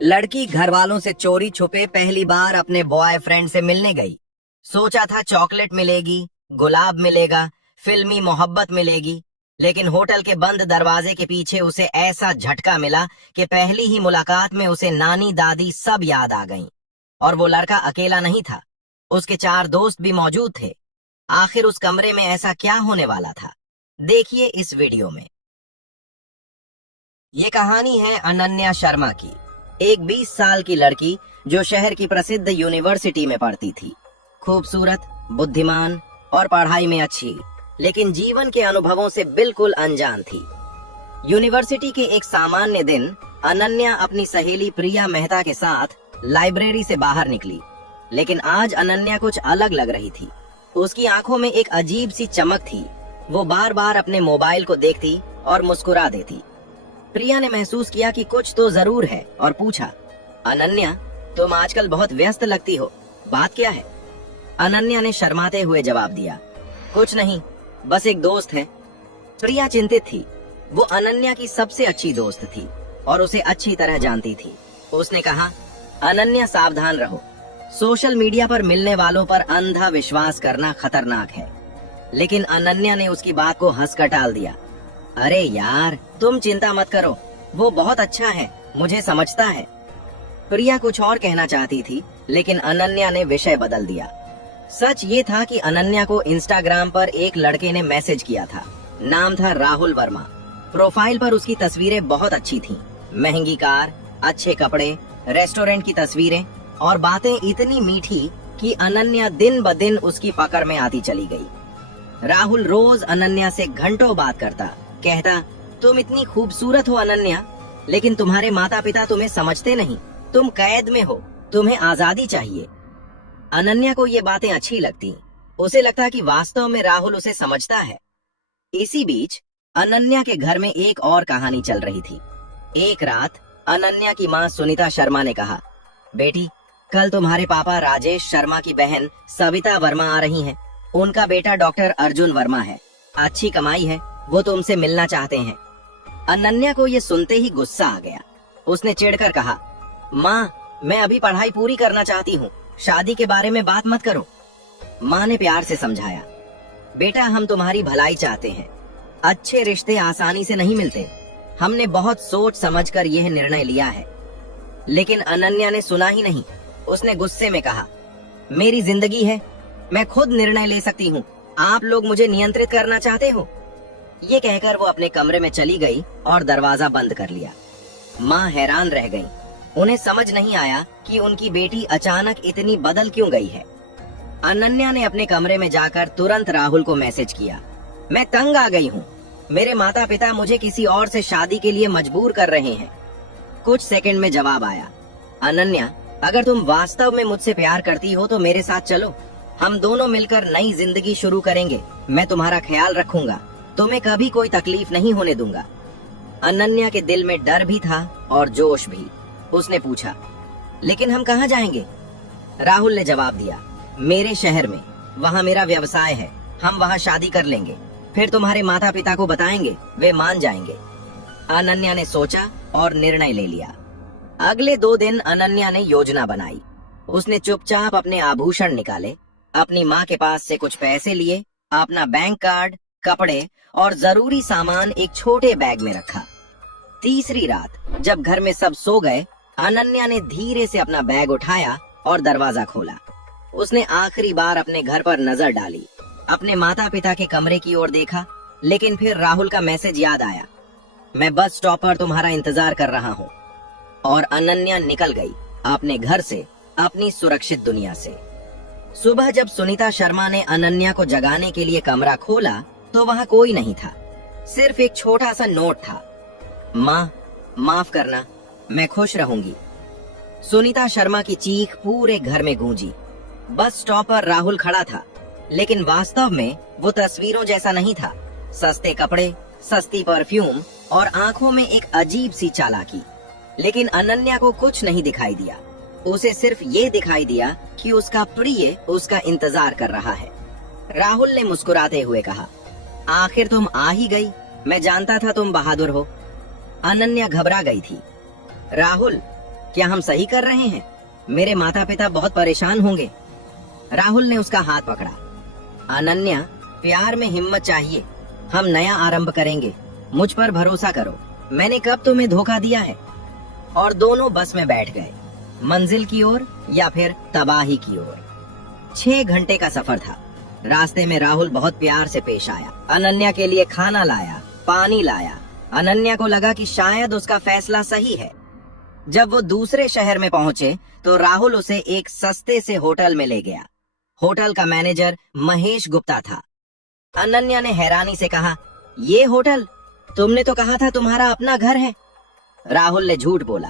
लड़की घर वालों से चोरी छुपे पहली बार अपने बॉयफ्रेंड से मिलने गई। सोचा था चॉकलेट मिलेगी, गुलाब मिलेगा, फिल्मी मोहब्बत मिलेगी, लेकिन होटल के बंद दरवाजे के पीछे उसे ऐसा झटका मिला कि पहली ही मुलाकात में उसे नानी दादी सब याद आ गईं। और वो लड़का अकेला नहीं था, उसके 4 दोस्त भी मौजूद थे। आखिर उस कमरे में ऐसा क्या होने वाला था, देखिए इस वीडियो में। ये कहानी है अनन्या शर्मा की, एक 20 साल की लड़की जो शहर की प्रसिद्ध यूनिवर्सिटी में पढ़ती थी। खूबसूरत, बुद्धिमान और पढ़ाई में अच्छी, लेकिन जीवन के अनुभवों से बिल्कुल अनजान थी। यूनिवर्सिटी के एक सामान्य दिन अनन्या अपनी सहेली प्रिया मेहता के साथ लाइब्रेरी से बाहर निकली, लेकिन आज अनन्या कुछ अलग लग रही थी। उसकी आंखों में एक अजीब सी चमक थी। वो बार बार अपने मोबाइल को देखती और मुस्कुरा देती। प्रिया ने महसूस किया कि कुछ तो जरूर है और पूछा, अनन्या, तुम आजकल बहुत व्यस्त लगती हो, बात क्या है? अनन्या ने शर्माते हुए जवाब दिया, कुछ नहीं, बस एक दोस्त है। प्रिया चिंतित थी। वो अनन्या की सबसे अच्छी दोस्त थी और उसे अच्छी तरह जानती थी। उसने कहा, अनन्या, सावधान रहो। सोशल मीडिया पर मिलने वालों पर अंधा विश्वास करना खतरनाक है। लेकिन अनन्या ने उसकी बात को हंसकर टाल दिया। अरे यार, तुम चिंता मत करो, वो बहुत अच्छा है, मुझे समझता है। प्रिया कुछ और कहना चाहती थी, लेकिन अनन्या ने विषय बदल दिया। सच ये था कि अनन्या को इंस्टाग्राम पर एक लड़के ने मैसेज किया था। नाम था राहुल वर्मा। प्रोफाइल पर उसकी तस्वीरें बहुत अच्छी थीं। महंगी कार, अच्छे कपड़े, रेस्टोरेंट की तस्वीरें और बातें इतनी मीठी कि अनन्या दिन ब दिन उसकी पकड़ में आती चली गई। राहुल रोज अनन्या से घंटों बात करता, कहता, तुम इतनी खूबसूरत हो अनन्या, लेकिन तुम्हारे माता पिता तुम्हें समझते नहीं, तुम कैद में हो, तुम्हें आजादी चाहिए। अनन्या को ये बातें अच्छी लगती। उसे लगता कि वास्तव में राहुल उसे समझता है। इसी बीच अनन्या के घर में एक और कहानी चल रही थी। एक रात अनन्या की माँ सुनीता शर्मा ने कहा, बेटी, कल तुम्हारे पापा राजेश शर्मा की बहन सविता वर्मा आ रही हैं। उनका बेटा डॉक्टर अर्जुन वर्मा है, अच्छी कमाई है, वो तुमसे मिलना चाहते हैं। अनन्या को ये सुनते ही गुस्सा आ गया। उसने चिढ़कर कहा, माँ, मैं अभी पढ़ाई पूरी करना चाहती हूँ, शादी के बारे में बात मत करो। माँ ने प्यार से समझाया, बेटा, हम तुम्हारी भलाई चाहते हैं, अच्छे रिश्ते आसानी से नहीं मिलते, हमने बहुत सोच समझकर यह निर्णय लिया है। लेकिन अनन्या ने सुना ही नहीं। उसने गुस्से में कहा, मेरी जिंदगी है, मैं खुद निर्णय ले सकती हूँ, आप लोग मुझे नियंत्रित करना चाहते हो। ये कहकर वो अपने कमरे में चली गई और दरवाजा बंद कर लिया। माँ हैरान रह गई। उन्हें समझ नहीं आया कि उनकी बेटी अचानक इतनी बदल क्यों गई है। अनन्या ने अपने कमरे में जाकर तुरंत राहुल को मैसेज किया, मैं तंग आ गई हूँ, मेरे माता पिता मुझे किसी और से शादी के लिए मजबूर कर रहे हैं। कुछ सेकंड में जवाब आया, अनन्या, अगर तुम वास्तव में मुझसे प्यार करती हो तो मेरे साथ चलो, हम दोनों मिलकर नई जिंदगी शुरू करेंगे। मैं तुम्हारा ख्याल रखूंगा, तुम्हें कभी कोई तकलीफ नहीं होने दूंगा। अनन्या के दिल में डर भी था और जोश भी। उसने पूछा, लेकिन हम कहाँ जाएंगे? राहुल ने जवाब दिया, मेरे शहर में, वहाँ मेरा व्यवसाय है, हम वहाँ शादी कर लेंगे, फिर तुम्हारे माता पिता को बताएंगे, वे मान जाएंगे। अनन्या ने सोचा और निर्णय ले लिया। अगले 2 दिन अनन्या ने योजना बनाई। उसने चुपचाप अपने आभूषण निकाले, अपनी माँ के पास से कुछ पैसे लिए, अपना बैंक कार्ड, कपड़े और जरूरी सामान एक छोटे बैग में रखा। तीसरी रात जब घर में सब सो गए, अनन्या ने धीरे से अपना बैग उठाया और दरवाजा खोला। उसने आखिरी बार अपने घर पर नजर डाली, अपने माता पिता के कमरे की ओर देखा, लेकिन फिर राहुल का मैसेज याद आया, मैं बस स्टॉप पर तुम्हारा इंतजार कर रहा हूँ। और अनन्या निकल गई अपने घर से, अपनी सुरक्षित दुनिया से। सुबह जब सुनीता शर्मा ने अनन्या को जगाने के लिए कमरा खोला तो वहाँ कोई नहीं था, सिर्फ एक छोटा सा नोट था, माँ, माफ करना, मैं खुश रहूंगी। सुनीता शर्मा की चीख पूरे घर में गूंजी। बस स्टॉप पर राहुल खड़ा था, लेकिन वास्तव में वो तस्वीरों जैसा नहीं था। सस्ते कपड़े, सस्ती परफ्यूम और आंखों में एक अजीब सी चालाकी। लेकिन अनन्या को कुछ नहीं दिखाई दिया। उसे सिर्फ ये दिखाई दिया कि उसका प्रिय उसका इंतजार कर रहा है। राहुल ने मुस्कुराते हुए कहा, आखिर तुम आ ही गई, मैं जानता था तुम बहादुर हो। अनन्या घबरा गई थी। राहुल, क्या हम सही कर रहे हैं? मेरे माता पिता बहुत परेशान होंगे। राहुल ने उसका हाथ पकड़ा। अनन्या, प्यार में हिम्मत चाहिए। हम नया आरंभ करेंगे। मुझ पर भरोसा करो। मैंने कब तुम्हें धोखा दिया है? और दोनों बस में बैठ गए, मंजिल की ओर या फिर तबाही की ओर। 6 घंटे का सफर था। रास्ते में राहुल बहुत प्यार से पेश आया। अनन्या के लिए खाना लाया, पानी लाया। अनन्या को लगा कि शायद उसका फैसला सही है। जब वो दूसरे शहर में पहुंचे तो राहुल उसे एक सस्ते से होटल में ले गया। होटल का मैनेजर महेश गुप्ता था। अनन्या ने हैरानी से कहा, ये होटल? तुमने तो कहा था तुम्हारा अपना घर है। राहुल ने झूठ बोला।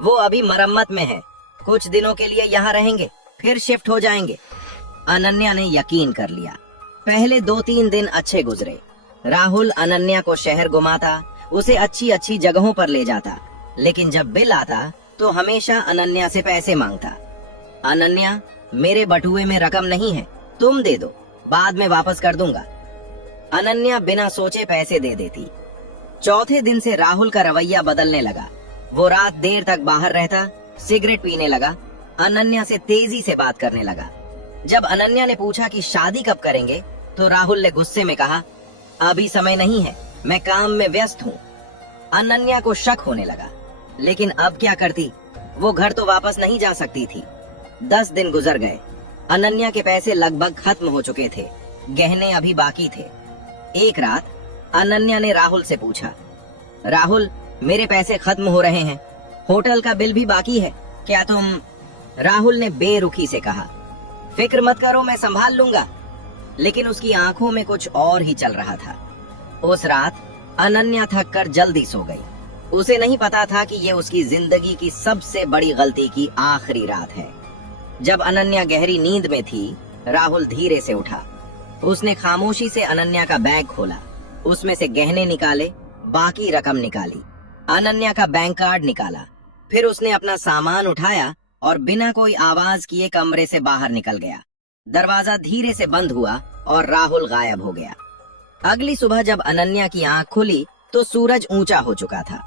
वो अभी मरम्मत में है। कुछ दिनों के लिए यहाँ रहेंगे, फिर शिफ्ट हो जाएंगे। अनन्या ने यकीन कर लिया। पहले 2-3 दिन अच्छे गुजरे। राहुल अनन्या को शहर घुमाता, उसे अच्छी अच्छी जगहों पर ले जाता, लेकिन जब बिल आता तो हमेशा अनन्या से पैसे मांगता। अनन्या, मेरे बटुए में रकम नहीं है, तुम दे दो, बाद में वापस कर दूंगा। अनन्या बिना सोचे पैसे दे देती। चौथे दिन से राहुल का रवैया बदलने लगा। वो रात देर तक बाहर रहता, सिगरेट पीने लगा, अनन्या से तेजी से बात करने लगा। जब अनन्या ने पूछा कि शादी कब करेंगे तो राहुल ने गुस्से में कहा, अभी समय नहीं है, मैं काम में व्यस्त हूँ। अनन्या को शक होने लगा, लेकिन अब क्या करती? वो घर तो वापस नहीं जा सकती थी। 10 दिन गुजर गए। अनन्या के पैसे लगभग खत्म हो चुके थे, गहने अभी बाकी थे। एक रात अनन्या ने राहुल से पूछा, राहुल, मेरे पैसे खत्म हो रहे हैं, होटल का बिल भी बाकी है, क्या तुम? राहुल ने बेरुखी से कहा, फिक्र मत करो, मैं संभाल लूंगा। लेकिन उसकी आंखों में कुछ और ही चल रहा था। उस रात अनन्या थक कर जल्दी सो गई। उसे नहीं पता था कि ये उसकी जिंदगी की सबसे बड़ी गलती की आखिरी रात है। जब अनन्या गहरी नींद में थी, राहुल धीरे से उठा। उसने खामोशी से अनन्या का बैग खोला, उसमें से गहने निकाले, बाकी रकम निकाली, अनन्या का बैंक कार्ड निकाला। फिर उसने अपना सामान उठाया और बिना कोई आवाज किए कमरे से बाहर निकल गया। दरवाजा धीरे से बंद हुआ और राहुल गायब हो गया। अगली सुबह जब अनन्या की आंख खुली तो सूरज ऊंचा हो चुका था।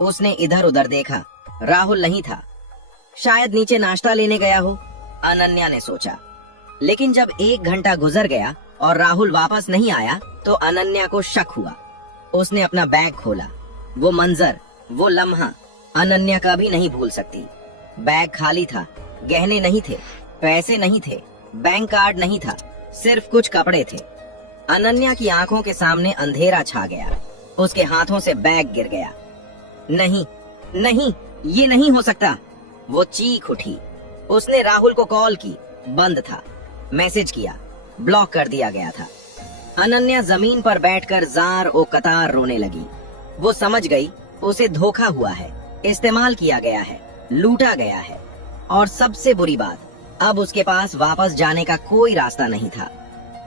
उसने इधर उधर देखा, राहुल नहीं था। शायद नीचे नाश्ता लेने गया हो, अनन्या ने सोचा। लेकिन जब 1 घंटा गुजर गया और राहुल वापस नहीं आया तो अनन्या को शक हुआ। उसने अपना बैग खोला। वो मंजर, वो लम्हा अनन्या कभी नहीं भूल सकती। बैग खाली था, गहने नहीं थे, पैसे नहीं थे, बैंक कार्ड नहीं था, सिर्फ कुछ कपड़े थे। अनन्या की आंखों के सामने अंधेरा छा गया। उसके हाथों से बैग गिर गया। नहीं, नहीं, ये नहीं हो सकता। वो चीख उठी। उसने राहुल को कॉल की, बंद था। मैसेज किया, ब्लॉक कर दिया गया था। अनन्या जमीन पर बैठकर जार ओ कतार रोने लगी। वो समझ गई उसे धोखा हुआ है, इस्तेमाल किया गया है, लूटा गया है। और सबसे बुरी बात, अब उसके पास वापस जाने का कोई रास्ता नहीं था।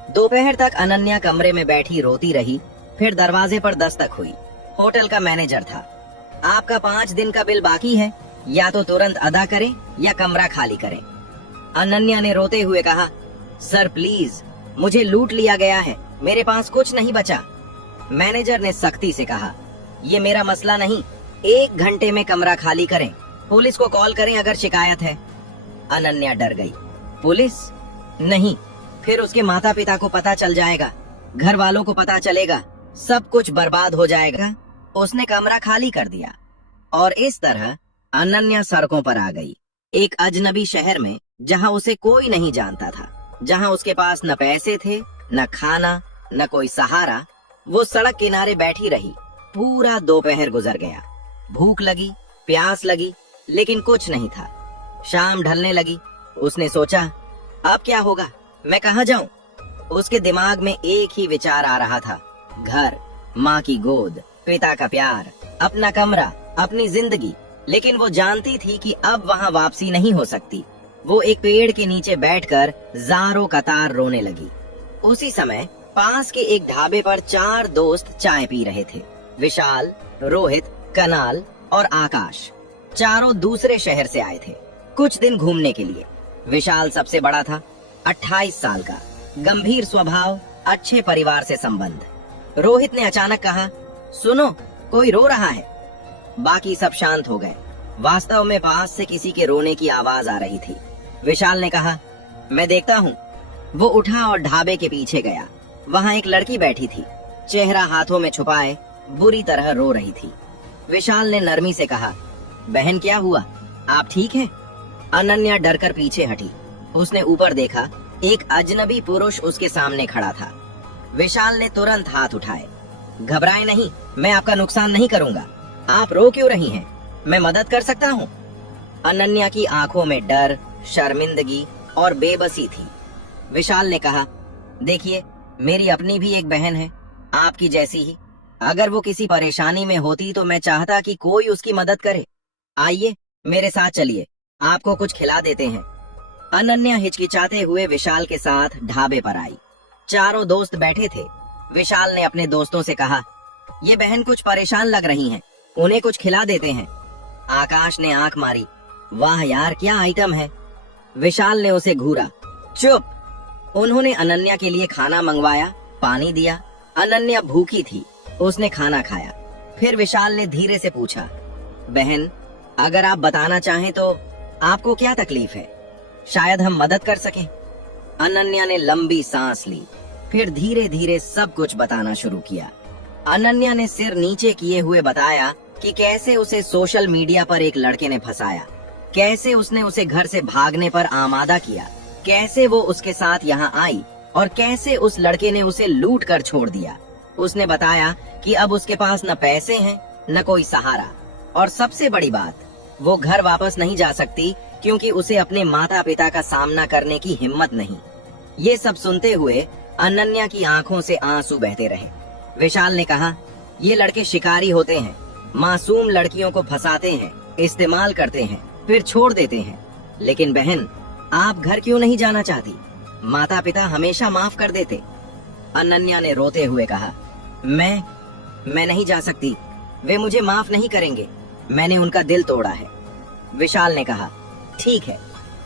दोपहर तक अनन्या कमरे में बैठी रोती रही। फिर दरवाजे पर दस्तक हुई। होटल का मैनेजर था। आपका 5 दिन का बिल बाकी है, या तो तुरंत अदा करें या कमरा खाली करें। अनन्या ने रोते हुए कहा, सर प्लीज, मुझे लूट लिया गया है, मेरे पास कुछ नहीं बचा। मैनेजर ने सख्ती से कहा, ये मेरा मसला नहीं, 1 घंटे में कमरा खाली करें, पुलिस को कॉल करें अगर शिकायत है। अनन्या डर गई। पुलिस? नहीं, फिर उसके माता पिता को पता चल जाएगा, घर वालों को पता चलेगा, सब कुछ बर्बाद हो जाएगा। उसने कमरा खाली कर दिया और इस तरह अनन्या सड़कों पर आ गई, एक अजनबी शहर में जहां उसे कोई नहीं जानता था, जहां उसके पास न पैसे थे, न खाना, न कोई सहारा। वो सड़क किनारे बैठी रही। पूरा दोपहर गुजर गया। भूख लगी, प्यास लगी, लेकिन कुछ नहीं था। शाम ढलने लगी। उसने सोचा, अब क्या होगा, मैं कहाँ जाऊं? उसके दिमाग में एक ही विचार आ रहा था, घर, माँ की गोद, पिता का प्यार, अपना कमरा, अपनी जिंदगी। लेकिन वो जानती थी कि अब वहाँ वापसी नहीं हो सकती। वो एक पेड़ के नीचे बैठकर जारों कतार रोने लगी। उसी समय पास के एक ढाबे पर 4 दोस्त चाय पी रहे थे। विशाल, रोहित, कनाल और आकाश। चारों दूसरे शहर से आए थे कुछ दिन घूमने के लिए। विशाल सबसे बड़ा था, 28 साल का, गंभीर स्वभाव, अच्छे परिवार से संबंध। रोहित ने अचानक कहा, सुनो, कोई रो रहा है। बाकी सब शांत हो गए। वास्तव में पास से किसी के रोने की आवाज आ रही थी। विशाल ने कहा, मैं देखता हूँ। वो उठा और ढाबे के पीछे गया। वहाँ एक लड़की बैठी थी, चेहरा हाथों में छुपाए बुरी तरह रो रही थी। विशाल ने नरमी से कहा, बहन क्या हुआ, आप ठीक हैं? अनन्या डरकर पीछे हटी। उसने ऊपर देखा, एक अजनबी पुरुष उसके सामने खड़ा था। विशाल ने तुरंत हाथ उठाए। घबराए नहीं, मैं आपका नुकसान नहीं करूंगा। आप रो क्यों रही हैं? मैं मदद कर सकता हूँ। अनन्या की आंखों में डर, शर्मिंदगी और बेबसी थी। विशाल ने कहा, देखिए, मेरी अपनी भी एक बहन है, आपकी जैसी ही। अगर वो किसी परेशानी में होती तो मैं चाहता कि कोई उसकी मदद करे। आइए मेरे साथ चलिए, आपको कुछ खिला देते हैं। अनन्या हिचकिचाते हुए विशाल के साथ ढाबे पर आई। चारों दोस्त बैठे थे। विशाल ने अपने दोस्तों से कहा, ये बहन कुछ परेशान लग रही हैं, उन्हें कुछ खिला देते हैं। आकाश ने आंख मारी, वाह यार, क्या आइटम है। विशाल ने उसे घूरा, चुप। उन्होंने अनन्या के लिए खाना मंगवाया, पानी दिया। अनन्या भूखी थी, उसने खाना खाया। फिर विशाल ने धीरे से पूछा, बहन, अगर आप बताना चाहें तो आपको क्या तकलीफ है? शायद हम मदद कर सकें। अनन्या ने लंबी सांस ली, फिर धीरे धीरे सब कुछ बताना शुरू किया। अनन्या ने सिर नीचे किए हुए बताया कि कैसे उसे सोशल मीडिया पर एक लड़के ने फंसाया, कैसे उसने उसे घर से भागने पर आमादा किया, कैसे वो उसके साथ यहाँ आई और कैसे उस लड़के ने उसे लूट कर छोड़ दिया। उसने बताया कि अब उसके पास न पैसे हैं न कोई सहारा, और सबसे बड़ी बात, वो घर वापस नहीं जा सकती क्योंकि उसे अपने माता पिता का सामना करने की हिम्मत नहीं। ये सब सुनते हुए अनन्या की आंखों से आंसू बहते रहे। विशाल ने कहा, ये लड़के शिकारी होते हैं, मासूम लड़कियों को फंसाते हैं, इस्तेमाल करते हैं, फिर छोड़ देते हैं। लेकिन बहन, आप घर क्यों नहीं जाना चाहती? माता पिता हमेशा माफ कर देते। अनन्या ने रोते हुए कहा, मैं नहीं जा सकती, वे मुझे माफ नहीं करेंगे, मैंने उनका दिल तोड़ा है। विशाल ने कहा, ठीक है,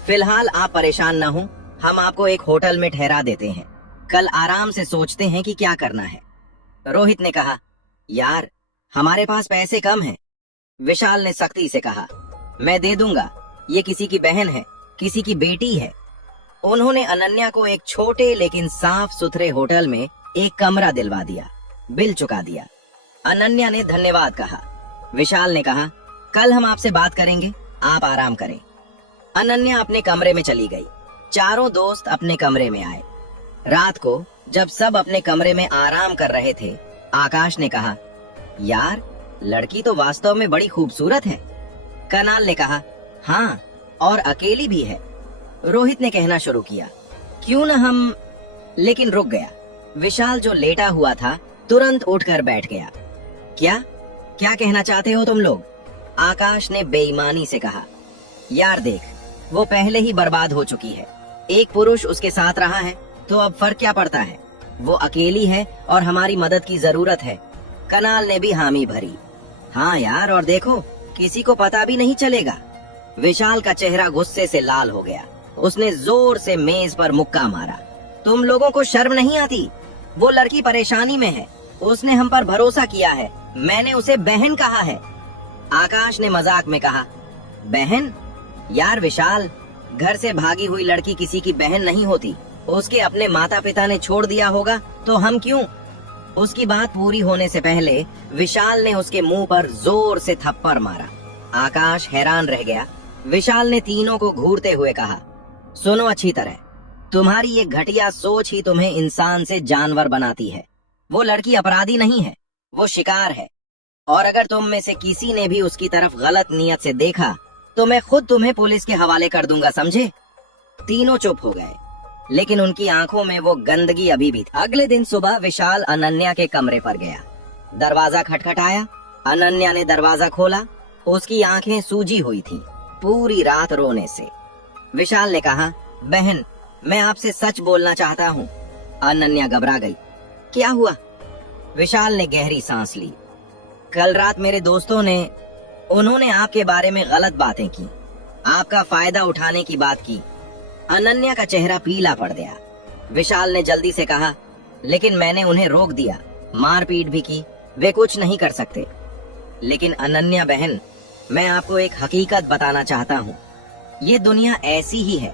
फिलहाल आप परेशान न हो, हम आपको एक होटल में ठहरा देते हैं, कल आराम से सोचते हैं कि क्या करना है। रोहित ने कहा, यार, हमारे पास पैसे कम हैं। विशाल ने सख्ती से कहा, मैं दे दूंगा, ये किसी की बहन है, किसी की बेटी है। उन्होंने अनन्या को एक छोटे लेकिन साफ सुथरे होटल में एक कमरा दिलवा दिया, बिल चुका दिया। अनन्या ने धन्यवाद कहा। विशाल ने कहा, कल हम आपसे बात करेंगे, आप आराम करें। अनन्या अपने कमरे में चली गई। चारों दोस्त अपने कमरे में आए। रात को जब सब अपने कमरे में आराम कर रहे थे, आकाश ने कहा, यार, लड़की तो वास्तव में बड़ी खूबसूरत है। कनाल ने कहा, हाँ, और अकेली भी है। रोहित ने कहना शुरू किया, क्यों न हम, लेकिन रुक गया। विशाल जो लेटा हुआ था तुरंत उठकर बैठ गया। क्या कहना चाहते हो तुम लोग? आकाश ने बेईमानी से कहा, यार देख, वो पहले ही बर्बाद हो चुकी है। एक पुरुष उसके साथ रहा है तो अब फर्क क्या पड़ता है? वो अकेली है और हमारी मदद की जरूरत है। कनाल ने भी हामी भरी। हाँ यार, और देखो, किसी को पता भी नहीं चलेगा। विशाल का चेहरा गुस्से से लाल हो गया। उसने जोर से मेज पर मुक्का मारा। तुम लोगों को शर्म नहीं आती? वो लड़की परेशानी में है, उसने हम पर भरोसा किया है, मैंने उसे बहन कहा है। आकाश ने मजाक में कहा, बहन? यार विशाल, घर से भागी हुई लड़की किसी की बहन नहीं होती। उसके अपने माता पिता ने छोड़ दिया होगा तो हम क्यों? उसकी बात पूरी होने से पहले विशाल ने उसके मुंह पर जोर से थप्पड़ मारा। आकाश हैरान रह गया। विशाल ने तीनों को घूरते हुए कहा, सुनो अच्छी तरह, तुम्हारी ये घटिया सोच ही तुम्हें इंसान से जानवर बनाती है। वो लड़की अपराधी नहीं है, वो शिकार है, और अगर तुम में से किसी ने भी उसकी तरफ गलत नियत से देखा तो मैं खुद तुम्हें पुलिस के हवाले कर दूंगा, समझे? तीनों चुप हो गए, लेकिन उनकी आंखों में वो गंदगी अभी भी थी। अगले दिन सुबह विशाल अनन्या के कमरे पर गया। दरवाजा खटखटाया। अनन्या ने दरवाजा खोला। उसकी आंखें सूजी हुई थी, पूरी रात रोने से। विशाल ने कहा, बहन, मैं आपसे सच बोलना चाहता हूँ। अनन्या घबरा गई। क्या हुआ? विशाल ने गहरी सांस ली। कल रात मेरे दोस्तों ने, उन्होंने आपके बारे में गलत बातें की, आपका फायदा उठाने की बात की। अनन्या का चेहरा पीला पड़ गया। विशाल ने जल्दी से कहा, लेकिन मैंने उन्हें रोक दिया, मारपीट भी की, वे कुछ नहीं कर सकते। लेकिन अनन्या बहन, मैं आपको एक हकीकत बताना चाहता हूँ। ये दुनिया ऐसी ही है।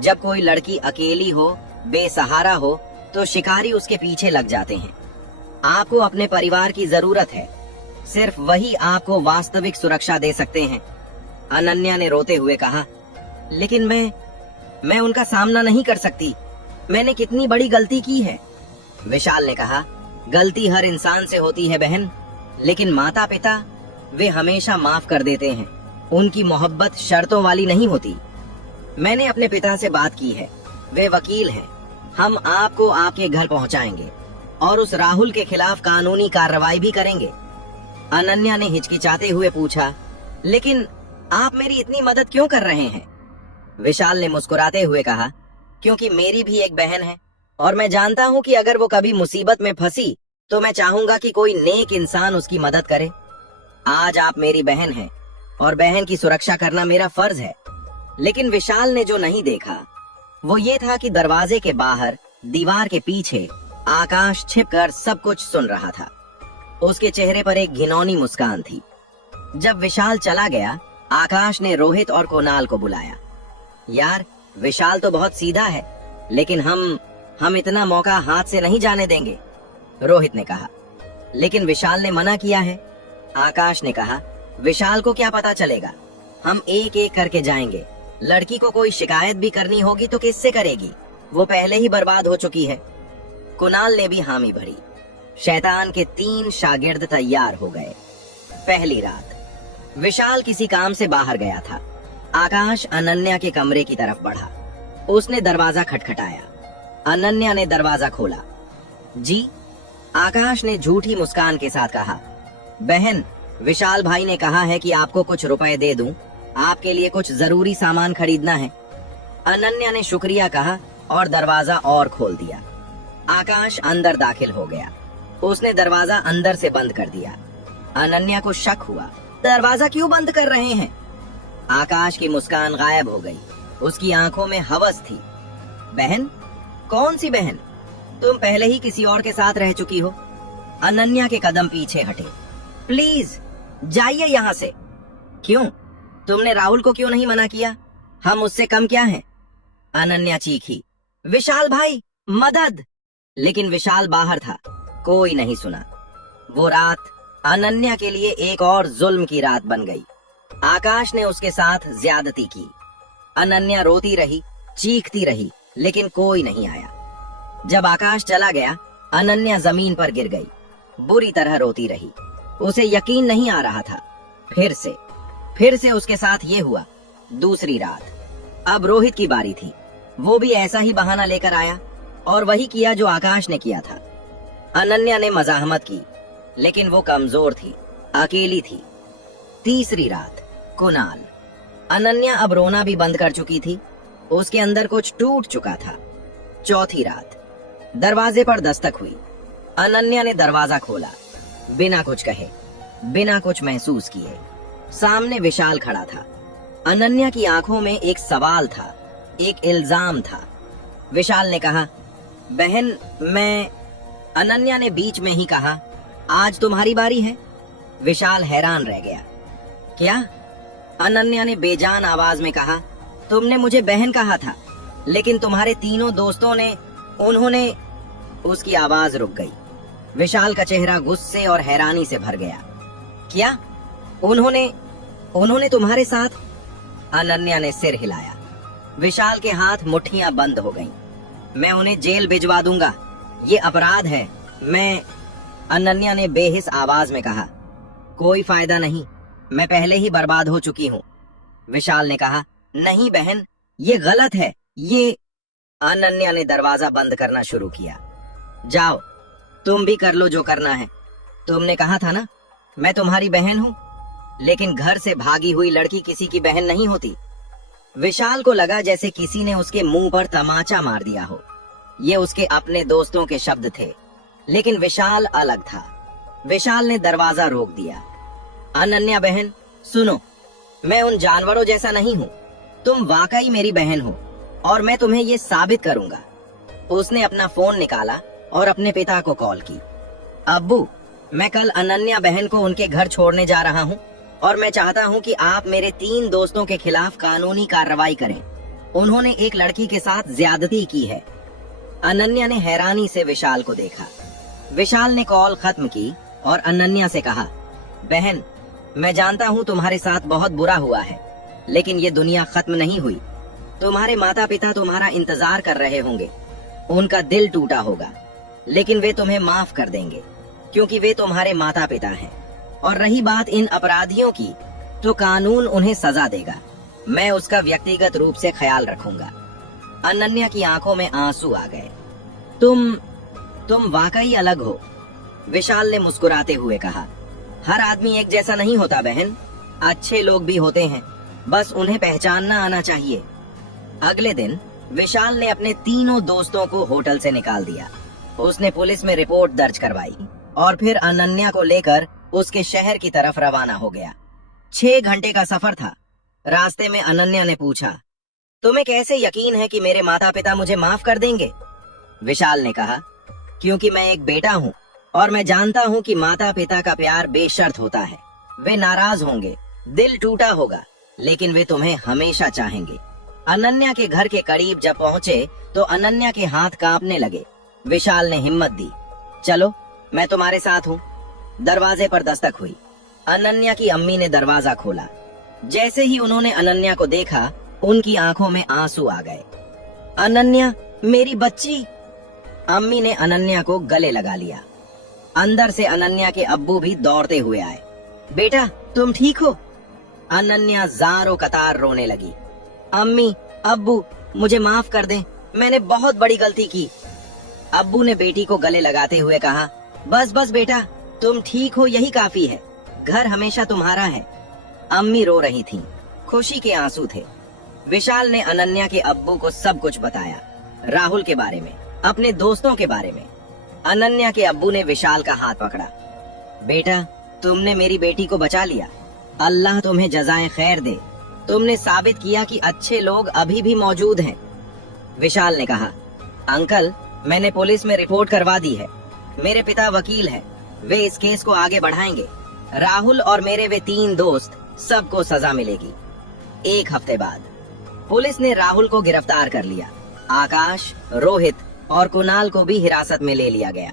जब कोई लड़की अकेली हो, बेसहारा हो, तो शिकारी उसके पीछे लग जाते हैं। आपको अपने परिवार की जरूरत है। सिर्फ वही आपको वास्तविक सुरक्षा दे सकते हैं। अनन्या ने रोते हुए कहा, लेकिन मैं उनका सामना नहीं कर सकती। मैंने कितनी बड़ी गलती की है। विशाल ने कहा, गलती हर इंसान से होती है बहन, लेकिन माता पिता वे हमेशा माफ कर देते हैं। उनकी मोहब्बत शर्तों वाली नहीं होती। मैंने अपने पिता से बात की है, वे वकील हैं। हम आपको आपके घर पहुंचाएंगे और उस राहुल के खिलाफ कानूनी कार्रवाई भी करेंगे। अनन्या ने हिचकिचाते हुए पूछा, लेकिन आप मेरी इतनी मदद क्यों कर रहे हैं? विशाल ने मुस्कुराते हुए कहा, क्योंकि मेरी भी एक बहन है और मैं जानता हूँ कि अगर वो कभी मुसीबत में फंसी तो मैं चाहूंगा कि कोई नेक इंसान उसकी मदद करे। आज आप मेरी बहन हैं और बहन की सुरक्षा करना मेरा फर्ज है। लेकिन विशाल ने जो नहीं देखा वो ये था कि दरवाजे के बाहर दीवार के पीछे आकाश छिपकर सब कुछ सुन रहा था। उसके चेहरे पर एक घिनौनी मुस्कान थी। जब विशाल चला गया, आकाश ने रोहित और कुणाल को बुलाया। यार, विशाल तो बहुत सीधा है, लेकिन हम इतना मौका हाथ से नहीं जाने देंगे, रोहित ने कहा। लेकिन विशाल ने मना किया है, आकाश ने कहा। विशाल को क्या पता चलेगा? हम एक एक करके जाएंगे। लड़की को कोई शिकायत भी करनी होगी तो किससे करेगी? वो पहले ही बर्बाद हो चुकी है। कुणाल ने भी हामी भरी। शैतान के 3 शागिर्द तैयार हो गए। पहली रात विशाल किसी काम से बाहर गया था। आकाश अनन्या के कमरे की तरफ बढ़ा। उसने दरवाजा खटखटाया। अनन्या ने दरवाजा खोला। जी, आकाश ने झूठी मुस्कान के साथ कहा। बहन, विशाल भाई ने कहा है कि आपको कुछ रुपए दे दूं। आपके लिए कुछ जरूरी सामान खरीदना है। अनन्या ने शुक्रिया कहा और दरवाजा और खोल दिया। आकाश अंदर दाखिल हो गया। उसने दरवाजा अंदर से बंद कर दिया। अनन्या को शक हुआ, दरवाजा क्यों बंद कर रहे हैं? आकाश की मुस्कान गायब हो गई। उसकी आंखों में हवस थी। बहन? कौन सी बहन? तुम पहले ही किसी और के साथ रह चुकी हो। अनन्या के कदम पीछे हटे। प्लीज जाइए यहाँ से। क्यों? तुमने राहुल को क्यों नहीं मना किया? हम उससे कम क्या हैं? अनन्या चीखी, विशाल भाई, मदद! लेकिन विशाल बाहर था। कोई नहीं सुना। वो रात अनन्या के लिए एक और जुल्म की रात बन गई। आकाश ने उसके साथ ज्यादती की। अनन्या रोती रही, चीखती रही, लेकिन कोई नहीं आया। जब आकाश चला गया, अनन्या जमीन पर गिर गई। बुरी तरह रोती रही। उसे यकीन नहीं आ रहा था। फिर से उसके साथ ये हुआ। दूसरी रात अब रोहित की बारी थी। वो भी ऐसा ही बहाना लेकर आया और वही किया जो आकाश ने किया था। अनन्या ने मजाहमत की, लेकिन वो कमजोर थी, अकेली थी। तीसरी रात कुणाल। अनन्या अब रोना भी बंद कर चुकी थी। उसके अंदर कुछ टूट चुका था। चौथी रात दरवाजे पर दस्तक हुई। अनन्या ने दरवाजा खोला। बिना कुछ कहे, बिना कुछ महसूस किए, सामने विशाल खड़ा था। अनन्या की आंखों में एक सवाल था, एक इल्जाम था। विशाल ने कहा, बहन, मैं... अनन्या ने बीच में ही कहा, आज तुम्हारी बारी है। विशाल हैरान रह गया। क्या? अनन्या ने बेजान आवाज में कहा, तुमने मुझे बहन कहा था, लेकिन तुम्हारे तीनों दोस्तों ने... उन्होंने... उसकी आवाज रुक गई। विशाल का चेहरा गुस्से और हैरानी से भर गया। क्या? उन्होंने तुम्हारे साथ? अनन्या ने सिर हिलाया। विशाल के हाथ मुट्ठियां बंद हो गईं। मैं उन्हें जेल भिजवा दूंगा, ये अपराध है। मैं... अनन्या ने बेहिस आवाज में कहा, कोई फायदा नहीं, मैं पहले ही बर्बाद हो चुकी हूँ। विशाल ने कहा, नहीं बहन, ये गलत है, ये... अनन्या ने दरवाजा बंद करना शुरू किया। जाओ, तुम भी कर लो जो करना है। तुमने कहा था ना, मैं तुम्हारी बहन हूँ। लेकिन घर से भागी हुई लड़की किसी की बहन नहीं होती। विशाल को लगा जैसे किसी ने उसके मुंह पर तमाचा मार दिया हो। ये उसके अपने दोस्तों के शब्द थे, लेकिन विशाल अलग था। विशाल ने दरवाजा रोक दिया। अनन्या बहन, सुनो, मैं उन जानवरों जैसा नहीं हूँ। तुम वाकई मेरी बहन हो और मैं तुम्हें ये साबित करूंगा। उसने अपना फोन निकाला और अपने पिता को कॉल की। अब्बू, मैं कल अनन्या बहन को उनके घर छोड़ने जा रहा हूँ। और मैं चाहता हूँ कि आप मेरे 3 दोस्तों के खिलाफ कानूनी कार्रवाई करें। उन्होंने एक लड़की के साथ ज्यादती की है। अनन्या ने हैरानी से विशाल को देखा। विशाल ने कॉल खत्म की और अनन्या से कहा, बहन, मैं जानता हूँ तुम्हारे साथ बहुत बुरा हुआ है, लेकिन ये दुनिया खत्म नहीं हुई। तुम्हारे माता पिता तुम्हारा इंतजार कर रहे होंगे। उनका दिल टूटा होगा, लेकिन वे तुम्हें माफ कर देंगे, क्योंकि वे तुम्हारे माता पिता हैं। और रही बात इन अपराधियों की, तो कानून उन्हें सजा देगा। मैं उसका व्यक्तिगत रूप से ख्याल रखूंगा। अनन्या की आंखों में आंसू आ गए। तुम वाकई अलग हो, विशाल ने मुस्कुराते हुए कहा। हर आदमी एक जैसा नहीं होता बहन। अच्छे लोग भी होते हैं, बस उन्हें पहचानना आना चाहिए। अगले दिन विशाल ने अपने तीनों दोस्तों को होटल से निकाल दिया। उसने पुलिस में रिपोर्ट दर्ज करवाई और फिर अनन्या को लेकर उसके शहर की तरफ रवाना हो गया। 6 घंटे का सफर था। रास्ते में अनन्या ने पूछा, तुम्हें कैसे यकीन है कि मेरे माता पिता मुझे माफ कर देंगे? विशाल ने कहा, क्योंकि मैं एक बेटा हूँ और मैं जानता हूँ कि माता पिता का प्यार बेशर्त होता है। वे नाराज होंगे, दिल टूटा होगा, लेकिन वे तुम्हें हमेशा चाहेंगे। अनन्या के घर के करीब जब पहुँचे तो अनन्या के हाथ कांपने लगे। विशाल ने हिम्मत दी, चलो मैं तुम्हारे साथ हूँ। दरवाजे पर दस्तक हुई। अनन्या की अम्मी ने दरवाजा खोला। जैसे ही उन्होंने अनन्या को देखा, उनकी आंखों में आंसू आ गए। अनन्या, मेरी बच्ची। अम्मी ने अनन्या को गले लगा लिया। अंदर से अनन्या के अब्बू भी दौड़ते हुए आए। बेटा, तुम ठीक हो? अनन्या जारो कतार रोने लगी। अम्मी, अब्बू, मुझे माफ कर दें, मैंने बहुत बड़ी गलती की। अब्बू ने बेटी को गले लगाते हुए कहा, बस बस बेटा, तुम ठीक हो, यही काफी है। घर हमेशा तुम्हारा है। अम्मी रो रही थीं, खुशी के आंसू थे। विशाल ने अनन्या के अब्बू को सब कुछ बताया, राहुल के बारे में, अपने दोस्तों के बारे में। अनन्या के अब्बू ने विशाल का हाथ पकड़ा। बेटा, तुमने मेरी बेटी को बचा लिया। अल्लाह तुम्हें जज़ाए खैर दे। तुमने साबित किया कि अच्छे लोग अभी भी मौजूद हैं। विशाल ने कहा, अंकल, मैंने पुलिस में रिपोर्ट करवा दी है। मेरे पिता वकील हैं, वे इस केस को आगे बढ़ाएंगे। राहुल और मेरे वे 3 दोस्त, सबको सजा मिलेगी। 1 हफ्ते बाद पुलिस ने राहुल को गिरफ्तार कर लिया। आकाश, रोहित और कुणाल को भी हिरासत में ले लिया गया।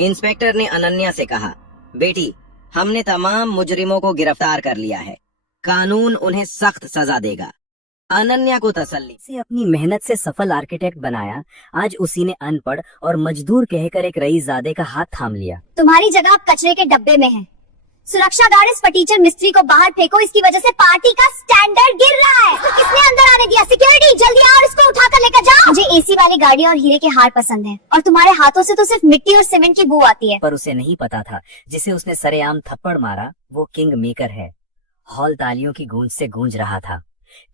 इंस्पेक्टर ने अनन्या से कहा, बेटी, हमने तमाम मुजरिमों को गिरफ्तार कर लिया है। कानून उन्हें सख्त सजा देगा। अनन्या को तसल्ली से अपनी मेहनत से सफल आर्किटेक्ट बनाया, आज उसी ने अनपढ़ और मजदूर कहकर एक रईसजादे का हाथ थाम लिया। तुम्हारी जगह अब कचरे के डब्बे में है। सुरक्षा गार्ड इस फटीचर मिस्त्री को बाहर फेंको, इसकी वजह से पार्टी का स्टैंडर्ड गिर रहा है। किसने अंदर आने दिया? सिक्योरिटी, जल्दी आओ और इसको उठाकर लेकर जाओ। मुझे एसी वाली गाड़ी और हीरे के हार पसंद है, और तुम्हारे हाथों से तो सिर्फ मिट्टी और सीमेंट की बू आती है। पर उसे नहीं पता था, जिसे उसने सरेआम थप्पड़ मारा वो किंग मेकर है। हॉल तालियों की गूंज से गूंज रहा था।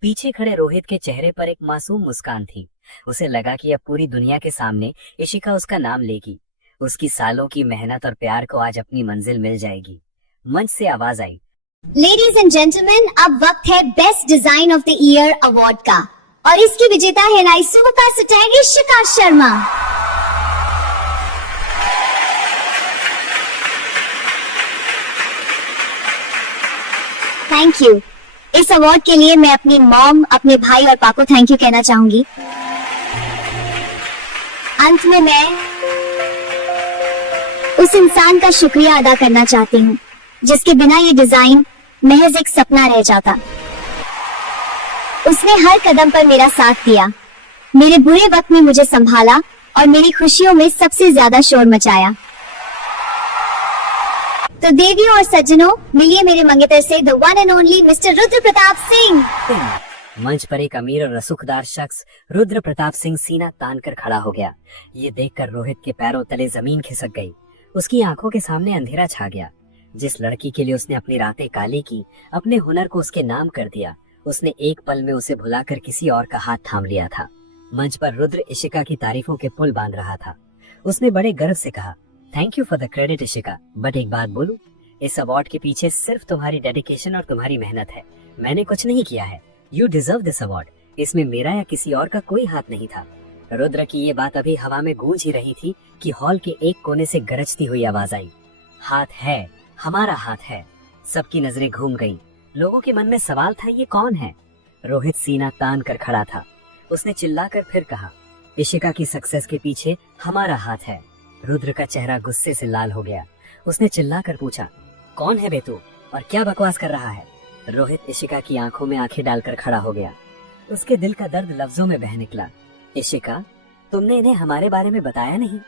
पीछे खड़े रोहित के चेहरे पर एक मासूम मुस्कान थी। उसे लगा कि अब पूरी दुनिया के सामने इशिका उसका नाम लेगी। उसकी सालों की मेहनत और प्यार को आज अपनी मंजिल मिल जाएगी। मंच से आवाज आई, लेडीज एंड जेंटलमैन, अब वक्त है best design of the year award का, और इसकी विजेता है नाइसुका सटैगी इशिका शर्मा। Thank you. इस अवार्ड के लिए मैं अपनी मॉम, अपने भाई और पापा को थैंक यू कहना चाहूंगी। अंत में मैं उस इंसान का शुक्रिया अदा करना चाहती हूँ जिसके बिना ये डिजाइन महज एक सपना रह जाता। उसने हर कदम पर मेरा साथ दिया, मेरे बुरे वक्त में मुझे संभाला और मेरी खुशियों में सबसे ज्यादा शोर मचाया। तो देवियों और सज्जनों, मिलिए मेरे मंगेतर से the one and only mister Rudra Pratap Singh. मंच पर एक अमीर और रसूखदार शख्स रुद्र प्रताप सिंह सीना तान कर खड़ा हो गया। ये देखकर रोहित के पैरों तले जमीन खिसक गई। उसकी आंखों के सामने अंधेरा छा गया। जिस लड़की के लिए उसने अपनी रातें काली की, अपने हुनर को उसके नाम कर दिया, उसने एक पल में उसे भुलाकर किसी और का हाथ थाम लिया था। मंच पर रुद्र इशिका की तारीफों के पुल बांध रहा था। उसने बड़े गर्व से कहा, thank you for the credit Ishika, but एक बात बोलूं, इस अवार्ड के पीछे सिर्फ तुम्हारी डेडिकेशन और तुम्हारी मेहनत है। मैंने कुछ नहीं किया है। You deserve this award. इसमें मेरा या किसी और का कोई हाथ नहीं था। रुद्र की ये बात अभी हवा में गूंज ही रही थी कि हॉल के एक कोने से गरजती हुई आवाज आई, हाथ है, हमारा हाथ है। सबकी नजरें घूम गईं। लोगों के मन में सवाल था, ये कौन है? रोहित सीना तान कर खड़ा था। उसने चिल्लाकर फिर कहा, इशिका की सक्सेस के पीछे हमारा हाथ है। रुद्र का चेहरा गुस्से से लाल हो गया। उसने चिल्लाकर पूछा, कौन है बे तू और क्या बकवास कर रहा है? रोहित इशिका की आंखों में आंखें डालकर खड़ा हो गया। उसके दिल का दर्द लफ्जों में बह निकला। इशिका, तुमने इन्हें हमारे बारे में बताया नहीं।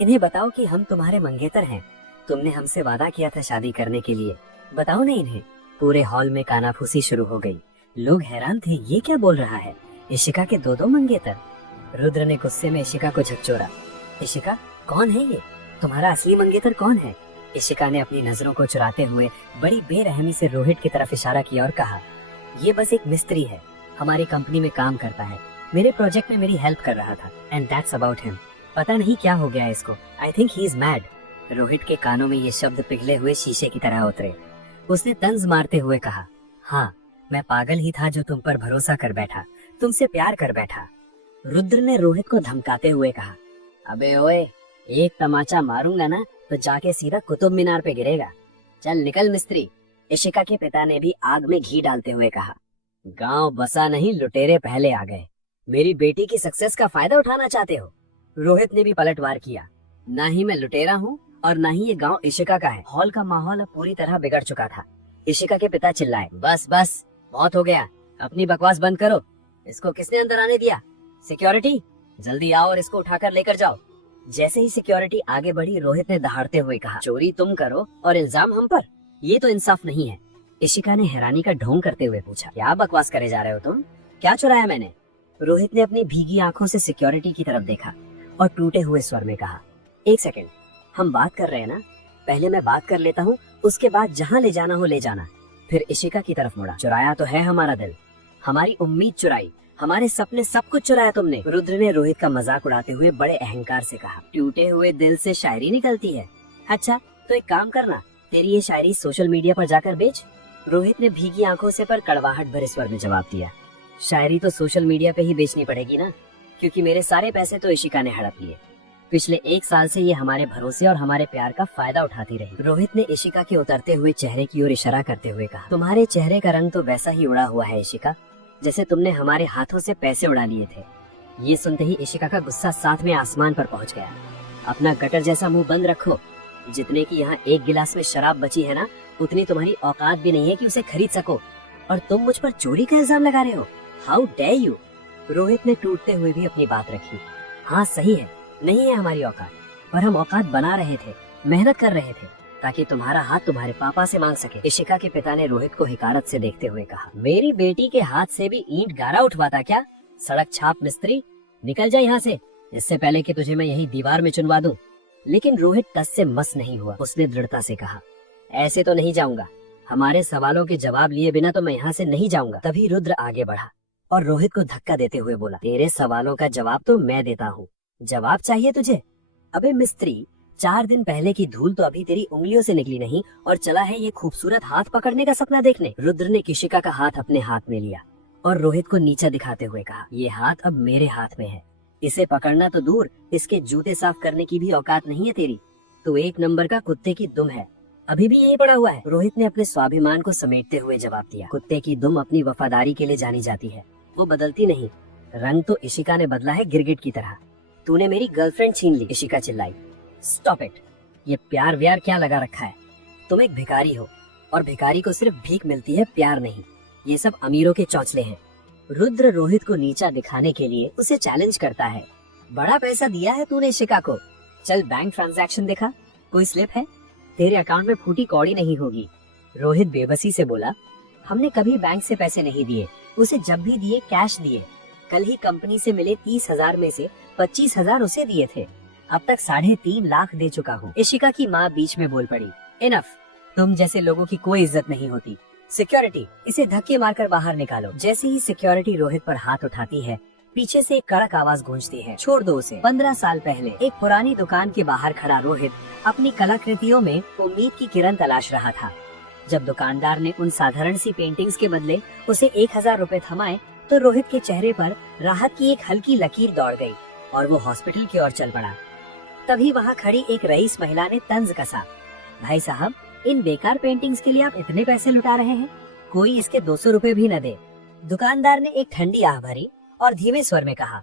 इन्हें बताओ कि हम तुम्हारे मंगेतर हैं। तुमने हमसे वादा किया था शादी करने के लिए, बताओ ना इन्हें। पूरे हॉल में कानाफूसी शुरू हो गई। लोग हैरान थे, ये क्या बोल रहा है? इशिका के दो मंगेतर? रुद्र ने गुस्से में इशिका को झकझोरा। इशिका, कौन है ये? तुम्हारा असली मंगेतर कौन है? इशिका ने अपनी नजरों को चुराते हुए बड़ी बेरहमी से रोहित की तरफ इशारा किया और कहा, ये बस एक मिस्त्री है, हमारी कंपनी में काम करता है, मेरे प्रोजेक्ट में मेरी हेल्प कर रहा था, एंड दैट्स अबाउट हिम। पता नहीं क्या हो गया इसको, I think he is mad. Rohit के कानों में ये शब्द पिघले हुए शीशे की तरह उतरे। उसने तंज मारते हुए कहा, हाँ, मैं पागल ही था जो तुम पर भरोसा कर बैठा, तुमसे प्यार कर बैठा। रुद्र ने रोहित को धमकाते हुए कहा, अबे ओए, एक तमाचा मारूंगा ना तो जाके सीधा कुतुब मीनार पे गिरेगा। चल निकल मिस्त्री। इशिका के पिता ने भी आग में घी डालते हुए कहा, गांव बसा नहीं, लुटेरे पहले आ गए। मेरी बेटी की सक्सेस का फायदा उठाना चाहते हो? रोहित ने भी पलटवार किया, ना ही मैं लुटेरा हूँ और ना ही ये गांव इशिका का है। हॉल का माहौल अब पूरी तरह बिगड़ चुका था। इशिका के पिता चिल्लाए, बस बस, बहुत हो गया, अपनी बकवास बंद करो। इसको किसने अंदर आने दिया? सिक्योरिटी, जल्दी आओ और इसको उठाकर लेकर जाओ। जैसे ही सिक्योरिटी आगे बढ़ी, रोहित ने दहाड़ते हुए कहा, चोरी तुम करो और इल्जाम हम पर? ये तो इंसाफ नहीं है। इशिका ने हैरानी का ढोंग करते हुए पूछा, क्या बकवास करे जा रहे हो तुम? क्या चुराया मैंने? रोहित ने अपनी भीगी आंखों से सिक्योरिटी की तरफ देखा और टूटे हुए स्वर में कहा, एक सेकंड, हम बात कर रहे हैं ना, पहले मैं बात कर लेता हूँ, उसके बाद जहाँ ले जाना हो ले जाना। फिर इशिका की तरफ मुड़ा, चुराया तो है हमारा दिल, हमारी उम्मीद चुराई, हमारे सपने, सब कुछ चुराया तुमने। रुद्र ने रोहित का मजाक उड़ाते हुए बड़े अहंकार से कहा, टूटे हुए दिल से शायरी निकलती है? अच्छा, तो एक काम करना, तेरी ये शायरी सोशल मीडिया पर जाकर बेच। रोहित ने भीगी आंखों से पर कड़वाहट भरे स्वर में जवाब दिया, शायरी तो सोशल मीडिया पे ही बेचनी पड़ेगी ना, क्योंकि मेरे सारे पैसे तो इशिका ने हड़प लिए। पिछले 1 साल से ये हमारे भरोसे और हमारे प्यार का फायदा उठाती रही। रोहित ने इशिका के उतरते हुए चेहरे की ओर इशारा करते हुए कहा, तुम्हारे चेहरे का रंग तो वैसा ही उड़ा हुआ है इशिका, जैसे तुमने हमारे हाथों से पैसे उड़ा लिए थे। ये सुनते ही इशिका का गुस्सा साथ में आसमान पर पहुंच गया। अपना गटर जैसा मुंह बंद रखो। जितने की यहाँ 1 गिलास में शराब बची है ना, उतनी तुम्हारी औकात भी नहीं है कि उसे खरीद सको, और तुम मुझ पर चोरी का इल्जाम लगा रहे हो। How dare you. रोहित ने टूटते हुए भी अपनी बात रखी। हाँ सही है, नहीं है हमारी औकात, पर हम औकात बना रहे थे, मेहनत कर रहे थे, ताकि तुम्हारा हाथ तुम्हारे पापा से मांग सके। इशिका के पिता ने रोहित को हिकारत से देखते हुए कहा, मेरी बेटी के हाथ से भी ईंट गारा उठवाता क्या? सड़क छाप मिस्त्री, निकल जा यहाँ से, इससे पहले कि तुझे मैं यही दीवार में चुनवा दूं। लेकिन रोहित टस से मस नहीं हुआ। उसने दृढ़ता से कहा, ऐसे तो नहीं जाऊंगा, हमारे सवालों के जवाब लिए बिना तो मैं यहाँ से नहीं जाऊंगा। तभी रुद्र आगे बढ़ा और रोहित को धक्का देते हुए बोला, तेरे सवालों का जवाब तो मैं देता हूँ। जवाब चाहिए तुझे? अबे मिस्त्री, 4 दिन पहले की धूल तो अभी तेरी उंगलियों से निकली नहीं और चला है ये खूबसूरत हाथ पकड़ने का सपना देखने। रुद्र ने इशिका का हाथ अपने हाथ में लिया और रोहित को नीचा दिखाते हुए कहा, ये हाथ अब मेरे हाथ में है, इसे पकड़ना तो दूर, इसके जूते साफ करने की भी औकात नहीं है तेरी। तू 1 नंबर का कुत्ते की दुम है, अभी भी यही पड़ा हुआ है। रोहित ने अपने स्वाभिमान को समेटते हुए जवाब दिया, कुत्ते की दुम अपनी वफादारी के लिए जानी जाती है, वो बदलती नहीं। रंग तो इशिका ने बदला है गिरगिट की तरह। तूने मेरी गर्लफ्रेंड छीन ली। इशिका चिल्लाई, स्टॉप इट, ये प्यार व्यार क्या लगा रखा है? तुम एक भिखारी हो और भिखारी को सिर्फ भीख मिलती है, प्यार नहीं। ये सब अमीरों के चौंचले हैं। रुद्र रोहित को नीचा दिखाने के लिए उसे चैलेंज करता है, बड़ा पैसा दिया है तूने इशिका को, चल बैंक ट्रांजैक्शन दिखा, कोई स्लिप है? तेरे अकाउंट में फूटी कौड़ी नहीं होगी। रोहित बेबसी से बोला, हमने कभी बैंक से पैसे नहीं दिए, उसे जब भी दिए कैश दिए। कल ही कंपनी से मिले 30,000 में से 25,000 उसे दिए थे, अब तक 3.5 लाख दे चुका हूँ। इशिका की माँ बीच में बोल पड़ी, इनफ, तुम जैसे लोगों की कोई इज्जत नहीं होती। सिक्योरिटी, इसे धक्के मारकर बाहर निकालो। जैसे ही सिक्योरिटी रोहित पर हाथ उठाती है, पीछे से एक कड़क आवाज गूंजती है, छोड़ दो उसे। 15 साल पहले एक पुरानी दुकान के बाहर खड़ा रोहित अपनी कलाकृतियों में उम्मीद की किरण तलाश रहा था। जब दुकानदार ने उन साधारण सी पेंटिंग्स के बदले उसे 1000 रुपए थमाए, तो रोहित के चेहरे पर राहत की एक हल्की लकीर दौड़ गई और वो हॉस्पिटल की ओर चल पड़ा। तभी वहाँ खड़ी एक रईस महिला ने तंज कसा, भाई साहब, इन बेकार पेंटिंग्स के लिए आप इतने पैसे लुटा रहे हैं? कोई इसके 200 रुपए भी न दे। दुकानदार ने एक ठंडी आह भरी और धीमे स्वर में कहा,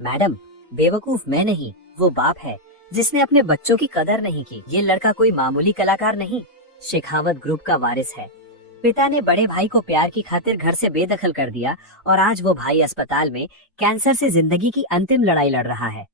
मैडम, बेवकूफ मैं नहीं, वो बाप है जिसने अपने बच्चों की कदर नहीं की। ये लड़का कोई मामूली कलाकार नहीं, शेखावत ग्रुप का वारिस है। पिता ने बड़े भाई को प्यार की खातिर घर से बेदखल कर दिया और आज वो भाई अस्पताल में कैंसर से जिंदगी की अंतिम लड़ाई लड़ रहा है।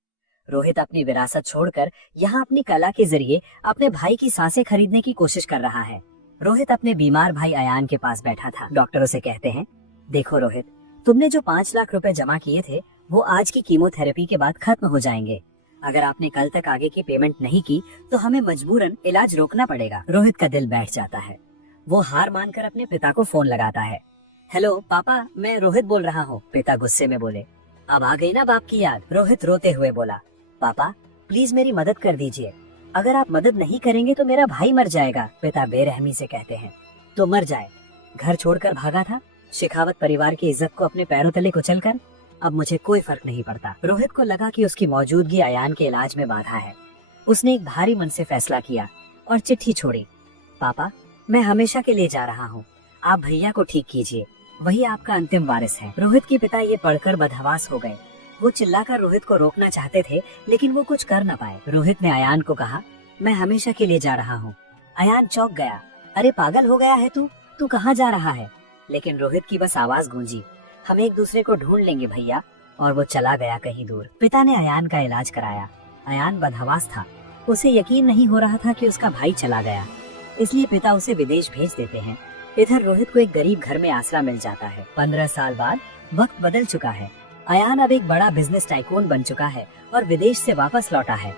रोहित अपनी विरासत छोड़कर यहाँ अपनी कला के जरिए अपने भाई की सांसें खरीदने की कोशिश कर रहा है। रोहित अपने बीमार भाई अयान के पास बैठा था। डॉक्टर उसे कहते हैं, देखो रोहित, तुमने जो 5 लाख रुपए जमा किए थे वो आज की कीमोथेरेपी के बाद खत्म हो जाएंगे। अगर आपने कल तक आगे की पेमेंट नहीं की तो हमें मजबूरन इलाज रोकना पड़ेगा। रोहित का दिल बैठ जाता है। वो हार मानकर अपने पिता को फोन लगाता है। हेलो पापा, मैं रोहित बोल रहा हूँ। पिता गुस्से में बोले, अब आ गई ना बाप की याद। रोहित रोते हुए बोला, पापा प्लीज मेरी मदद कर दीजिए, अगर आप मदद नहीं करेंगे तो मेरा भाई मर जाएगा। पिता बेरहमी से कहते हैं, तो मर जाए, घर छोड़कर भागा था, शेखावत परिवार की इज्जत को अपने पैरों तले कुचलकर। अब मुझे कोई फर्क नहीं पड़ता। रोहित को लगा कि उसकी मौजूदगी अयान के इलाज में बाधा है। उसने एक भारी मन से फैसला किया और चिट्ठी छोड़ी, पापा मैं हमेशा के लिए जा रहा हूँ, आप भैया को ठीक कीजिए, वही आपका अंतिम वारिस है। रोहित के पिता ये पढ़कर बदहवास हो गए। वो चिल्लाकर रोहित को रोकना चाहते थे लेकिन वो कुछ कर न पाए। रोहित ने अयान को कहा, मैं हमेशा के लिए जा रहा हूँ। अयान चौंक गया, अरे पागल हो गया है तू कहाँ जा रहा है? लेकिन रोहित की बस आवाज गूंजी, हम एक दूसरे को ढूंढ लेंगे भैया, और वो चला गया कहीं दूर। पिता ने अयान का इलाज कराया। अयान बदहवास था, उसे यकीन नहीं हो रहा था कि उसका भाई चला गया, इसलिए पिता उसे विदेश भेज देते हैं। इधर रोहित को एक गरीब घर में आसरा मिल जाता है। 15 साल बाद वक्त बदल चुका है। अयान अब एक बड़ा बिजनेस टाइकून बन चुका है और विदेश से वापस लौटा है।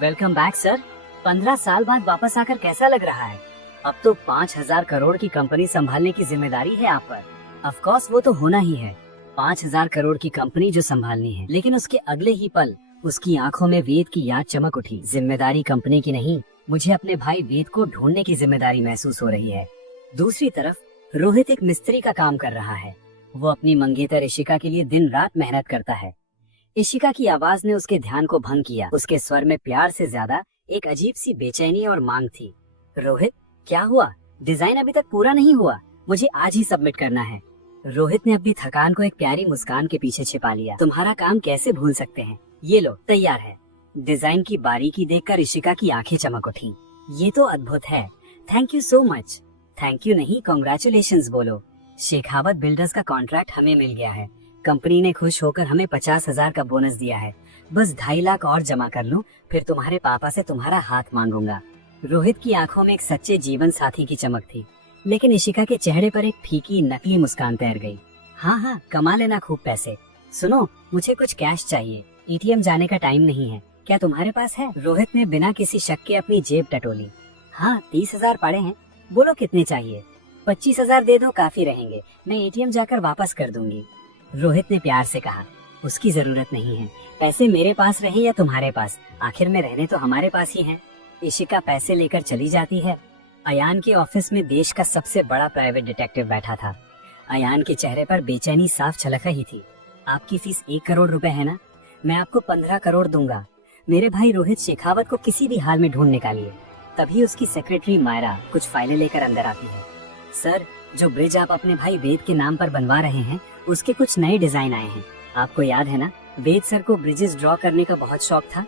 Welcome back sir. 15 साल बाद वापस आकर कैसा लग रहा है? अब तो 5000 करोड़ की कंपनी संभालने की जिम्मेदारी है आप पर। ऑफ कोर्स वो तो होना ही है, 5000 करोड़ की कंपनी जो संभालनी है। लेकिन उसके अगले ही पल उसकी आंखों में वेद की याद चमक उठी। जिम्मेदारी कंपनी की नहीं, मुझे अपने भाई वेद को ढूंढने की जिम्मेदारी महसूस हो रही है। दूसरी तरफ रोहित एक मिस्त्री का काम कर रहा है। वो अपनी मंगेतर इशिका के लिए दिन रात मेहनत करता है। इशिका की आवाज ने उसके ध्यान को भंग किया। उसके स्वर में प्यार से ज्यादा एक अजीब सी बेचैनी और मांग थी। रोहित क्या हुआ? डिजाइन अभी तक पूरा नहीं हुआ, मुझे आज ही सबमिट करना है। रोहित ने अपनी थकान को एक प्यारी मुस्कान के पीछे छिपा लिया। तुम्हारा काम कैसे भूल सकते हैं, ये लो तैयार है। डिजाइन की बारीकी देखकर इशिका की आंखें चमक उठी। ये तो अद्भुत है, thank you so much. Thank you नहीं, कांग्रेचुलेशंस बोलो। शेखावत बिल्डर्स का कॉन्ट्रैक्ट हमें मिल गया है। कंपनी ने खुश होकर हमें 50,000 का बोनस दिया है। बस 2.5 लाख और जमा कर लूं, फिर तुम्हारे पापा से तुम्हारा हाथ मांगूंगा। रोहित की आंखों में एक सच्चे जीवन साथी की चमक थी, लेकिन इशिका के चेहरे पर एक फीकी नकली मुस्कान तैर गई। हाँ, कमा लेना खूब पैसे। सुनो, मुझे कुछ कैश चाहिए, एटीएम जाने का टाइम नहीं है, क्या तुम्हारे पास है? रोहित ने बिना किसी शक के अपनी जेब टटोली। हाँ, 30,000 पड़े हैं, बोलो कितने चाहिए? 25,000 दे दो, काफी रहेंगे, मैं एटीएम जाकर वापस कर दूंगी। रोहित ने प्यार से कहा, उसकी जरूरत नहीं है, पैसे मेरे पास रहे या तुम्हारे पास, आखिर में रहने तो हमारे पास ही हैं। इशिका पैसे लेकर चली जाती है। अयान के ऑफिस में देश का सबसे बड़ा प्राइवेट डिटेक्टिव बैठा था। अयान के चेहरे पर बेचैनी साफ झलक ही थी। आपकी फीस 1 करोड़ रुपए है ना? मैं आपको 15 करोड़ दूंगा। मेरे भाई रोहित शेखावत को किसी भी हाल में ढूंढ निकालिए। तभी उसकी सेक्रेटरी मायरा कुछ फाइलें लेकर अंदर आती है। सर, जो ब्रिज आप अपने भाई वेद के नाम पर बनवा रहे हैं, उसके कुछ नए डिजाइन आए हैं। आपको याद है ना, वेद सर को ब्रिजेस ड्रॉ करने का बहुत शौक था।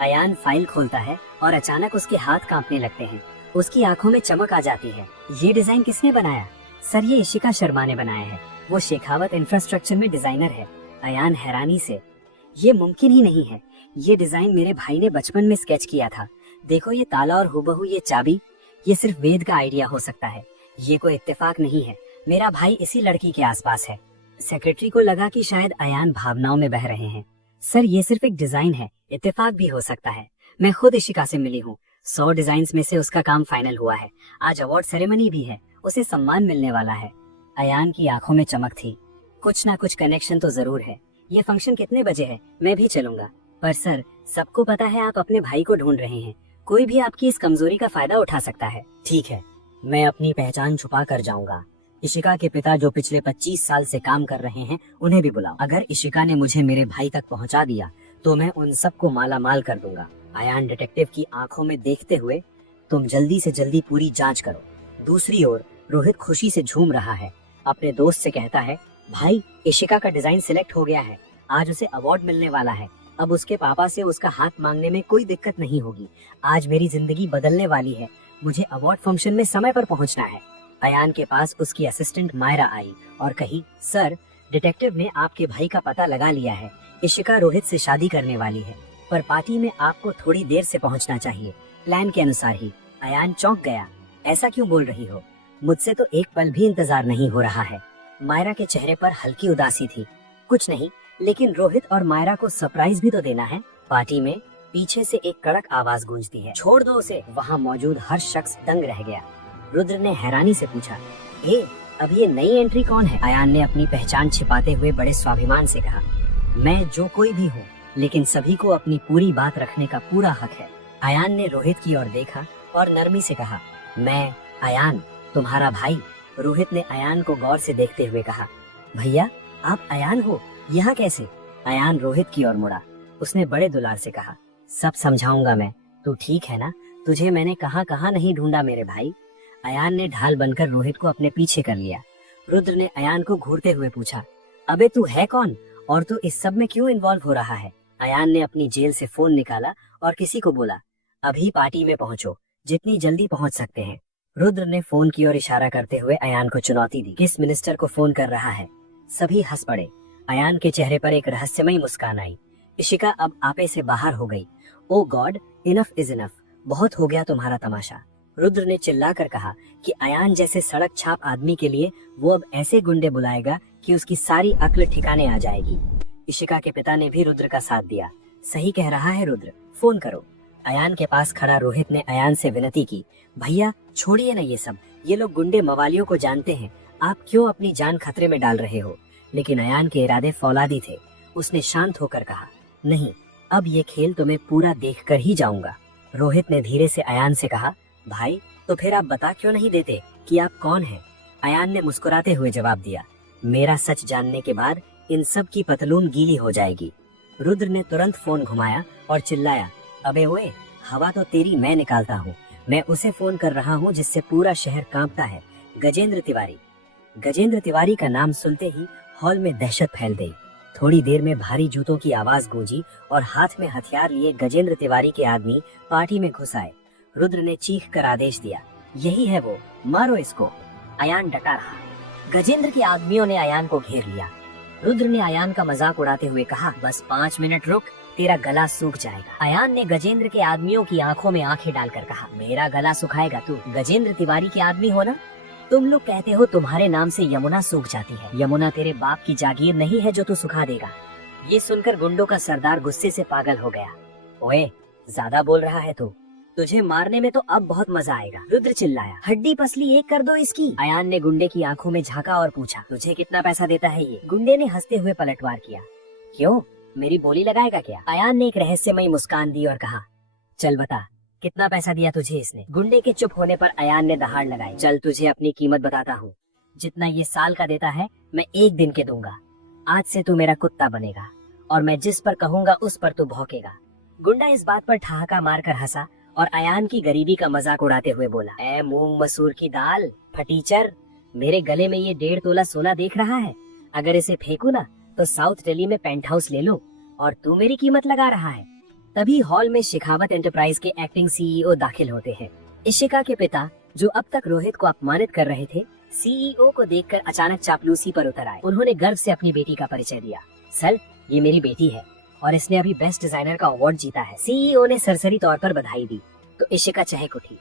अयान फाइल खोलता है और अचानक उसके हाथ कांपने लगते हैं। उसकी आंखों में चमक आ जाती है। ये डिजाइन किसने बनाया? सर, ये इशिका शर्मा ने बनाया है, वो शेखावत इंफ्रास्ट्रक्चर में डिजाइनर है। अयान हैरानी से, ये मुमकिन ही नहीं है, ये डिजाइन मेरे भाई ने बचपन में स्केच किया था। देखो ये ताला और हुबहू ये चाबी, ये सिर्फ वेद का आइडिया हो सकता है, ये कोई इत्तेफाक नहीं है। मेरा भाई इसी लड़की के आसपास है। सेक्रेटरी को लगा कि शायद अयान भावनाओं में बह रहे हैं। सर, ये सिर्फ एक डिजाइन है, इत्तेफाक भी हो सकता है। मैं खुद इशिका से मिली हूँ, 100 डिजाइन में से उसका काम फाइनल हुआ है। आज अवार्ड सेरेमनी भी है, उसे सम्मान मिलने वाला है। अयान की आंखों में चमक थी। कुछ ना कुछ कनेक्शन तो जरूर है। ये फंक्शन कितने बजे है? मैं भी चलूंगा। पर सर, सबको पता है आप अपने भाई को ढूंढ रहे हैं, कोई भी आपकी इस कमजोरी का फायदा उठा सकता है। ठीक है, मैं अपनी पहचान छुपा कर जाऊंगा। इशिका के पिता जो पिछले 25 साल से काम कर रहे हैं, उन्हें भी बुलाओ। अगर इशिका ने मुझे मेरे भाई तक पहुंचा दिया तो मैं उन सबको माला माल कर दूंगा। अयान डिटेक्टिव की आंखों में देखते हुए, तुम जल्दी से जल्दी पूरी जांच करो। दूसरी ओर रोहित खुशी से झूम रहा है। अपने दोस्त से कहता है, भाई इशिका का डिजाइन सिलेक्ट हो गया है, आज उसे अवार्ड मिलने वाला है। अब उसके पापा से उसका हाथ मांगने में कोई दिक्कत नहीं होगी। आज मेरी जिंदगी बदलने वाली है, मुझे अवार्ड फंक्शन में समय पर पहुंचना है। अयान के पास उसकी असिस्टेंट मायरा आई और कही, सर डिटेक्टिव ने आपके भाई का पता लगा लिया है, इशिका रोहित से शादी करने वाली है, पर पार्टी में आपको थोड़ी देर से पहुंचना चाहिए, प्लान के अनुसार ही। अयान चौंक गया, ऐसा क्यों बोल रही हो, मुझसे तो एक पल भी इंतजार नहीं हो रहा है। मायरा के चेहरे पर हल्की उदासी थी। कुछ नहीं, लेकिन रोहित और मायरा को सरप्राइज भी तो देना है। पार्टी में पीछे से एक कड़क आवाज गूंजती है, छोड़ दो उसे। वहाँ मौजूद हर शख्स दंग रह गया। रुद्र ने हैरानी से पूछा, अब ये नई एंट्री कौन है? अयान ने अपनी पहचान छिपाते हुए बड़े स्वाभिमान से कहा, मैं जो कोई भी हूँ, लेकिन सभी को अपनी पूरी बात रखने का पूरा हक है। अयान ने रोहित की ओर देखा और नरमी से कहा, मैं अयान, तुम्हारा भाई। रोहित ने अयान को गौर से देखते हुए कहा, भैया आप अयान हो, यहाँ कैसे? अयान रोहित की ओर मुड़ा। उसने बड़े दुलार से कहा, सब समझाऊंगा मैं, तू ठीक है ना? तुझे मैंने कहाँ कहाँ नहीं ढूंढा मेरे भाई। अयान ने ढाल बनकर रोहित को अपने पीछे कर लिया। रुद्र ने अयान को घूरते हुए पूछा, अबे तू है कौन और तू इस सब में क्यों इन्वॉल्व हो रहा है? अयान ने अपनी जेल से फोन निकाला और किसी को बोला, अभी पार्टी में पहुंचो, जितनी जल्दी पहुंच सकते हैं। रुद्र ने फोन की ओर इशारा करते हुए अयान को चुनौती दी, किस मिनिस्टर को फोन कर रहा है? सभी हंस पड़े। अयान के चेहरे पर एक रहस्यमयी मुस्कान आई। इशिका अब आपे से बाहर हो गई। ओ गॉड, इनफ इज इनफ, बहुत हो गया तुम्हारा तमाशा। रुद्र ने चिल्लाकर कहा कि अयान जैसे सड़क छाप आदमी के लिए वो अब ऐसे गुंडे बुलाएगा कि उसकी सारी अक्ल ठिकाने आ जाएगी। इशिका के पिता ने भी रुद्र का साथ दिया। सही कह रहा है रुद्र, फोन करो। अयान के पास खड़ा रोहित ने अयान से विनती की, भैया छोड़िए ना ये सब, ये लोग गुंडे मवालियों को जानते हैं, आप क्यों अपनी जान खतरे में डाल रहे हो? लेकिन अयान के इरादे फौलादी थे। उसने शांत होकर कहा, नहीं, अब ये खेल तो मैं पूरा देख कर ही जाऊंगा। रोहित ने धीरे से अयान से कहा, भाई तो फिर आप बता क्यों नहीं देते कि आप कौन हैं? अयान ने मुस्कुराते हुए जवाब दिया, मेरा सच जानने के बाद इन सब की पतलून गीली हो जाएगी। रुद्र ने तुरंत फोन घुमाया और चिल्लाया, अबे ओए, हवा तो तेरी मैं निकालता हूँ, मैं उसे फोन कर रहा हूँ जिससे पूरा शहर कांपता है, गजेंद्र तिवारी। गजेंद्र तिवारी का नाम सुनते ही हॉल में दहशत फैल गई। थोड़ी देर में भारी जूतों की आवाज गूंजी और हाथ में हथियार लिए गजेंद्र तिवारी के आदमी पार्टी में घुस आए। रुद्र ने चीख कर आदेश दिया, यही है वो, मारो इसको। अयान डटा रहा। गजेंद्र के आदमियों ने अयान को घेर लिया। रुद्र ने अयान का मजाक उड़ाते हुए कहा, बस 5 मिनट रुक, तेरा गला सूख जाएगा। अयान ने गजेंद्र के आदमियों की आंखों में आंखें डालकर कहा, मेरा गला सुखाएगा तू? गजेंद्र तिवारी के आदमी हो ना? तुम लोग कहते हो तुम्हारे नाम से यमुना सूख जाती है। यमुना तेरे बाप की जागीर नहीं है जो तू सुखा देगा। ये सुनकर गुंडों का सरदार गुस्से से पागल हो गया। ओए, ज्यादा बोल रहा है तू, तुझे मारने में तो अब बहुत मजा आएगा। रुद्र चिल्लाया, हड्डी पसली एक कर दो इसकी। अयान ने गुंडे की आंखों में झांका और पूछा, तुझे कितना पैसा देता है ये? गुंडे ने हंसते हुए पलटवार किया, क्यों, मेरी बोली लगाएगा क्या? अयान ने एक रहस्यमयी मुस्कान दी और कहा, चल बता, कितना पैसा दिया तुझे इसने? गुंडे के चुप होने पर अयान ने दहाड़ लगाई, चल तुझे अपनी कीमत बताता हूँ, जितना ये साल का देता है मैं 1 दिन के दूंगा। आज से तू मेरा कुत्ता बनेगा और मैं जिस पर कहूँगा उस पर तू भौंकेगा। गुंडा इस बात पर ठहाका मारकर हंसा और अयान की गरीबी का मजाक उड़ाते हुए बोला, ए मूंग मसूर की दाल, फटीचर, मेरे गले में ये 1.5 तोला सोना देख रहा है? अगर इसे फेंकू ना तो साउथ दिल्ली में पेंट हाउस ले लो और तू मेरी कीमत लगा रहा है। तभी हॉल में शिखावत एंटरप्राइज के एक्टिंग सीईओ दाखिल होते हैं। इशिका के पिता, जो अब तक रोहित को अपमानित कर रहे थे, सीईओ को देखकर अचानक चापलूसी पर उतर आए। उन्होंने गर्व से अपनी बेटी का परिचय दिया, सर ये मेरी बेटी है और इसने अभी बेस्ट डिजाइनर का अवार्ड जीता है। सीईओ ने सरसरी तौर पर बधाई दी तो इशिका चहक उठी,